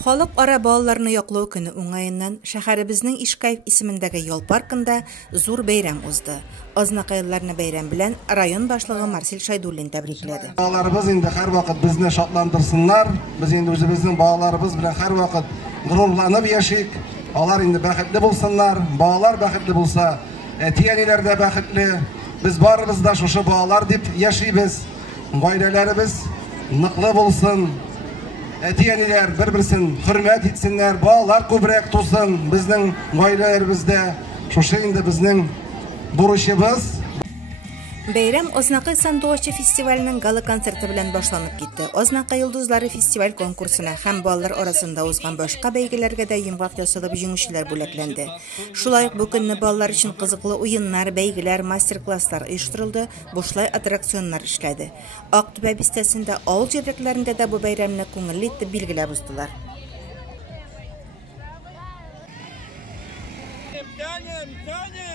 Халык ара балаларны яклау көне уңаеннан шәһәребезнең Ишкаев исемендәге ял паркында зур бәйрәм узды. Азнакайларны бәйрәм белән район башлыгы Марсель Шайдуллин тәбрикләде. Балаларыбыз инде һәрвакыт безне шатландырсыннар. Без инде үзебезнең балаларыбыз белән һәрвакыт горурланып яшик. Алар инде бәхетле булсыннар. Балалар бәхетле булса, әти-әниләр дә бәхетле. Без барыбыз да шушы балалар дип яшибез. Гаиләләребез ныклы булсын. Әти-әниләр бер-берсен хөрмәт итсеннәр, балалар күбрәк тусын. Безнең гаиләләребездә шушы инде безнең бурычыбыз. Бәйрәм Ознакай сандугачы фестиваленең гала концерты белән башланып китте. Ознакай йолдызлары фестиваль конкурсына һәм балалар арасында узган башка бәйгеләргә дә йомгак ясалып җиңүчеләр бүләкләнде. Шулай ук бу көнне балалар өчен кызыклы уеннар, бәйгеләр, мастер-класслар оештырылды, бушлай аттракционнар эшләде. Актүбә бистәсендә авыл җирлекләрендә дә бу бәйрәмне күңелле итеп билгеләп уздылар. Таня!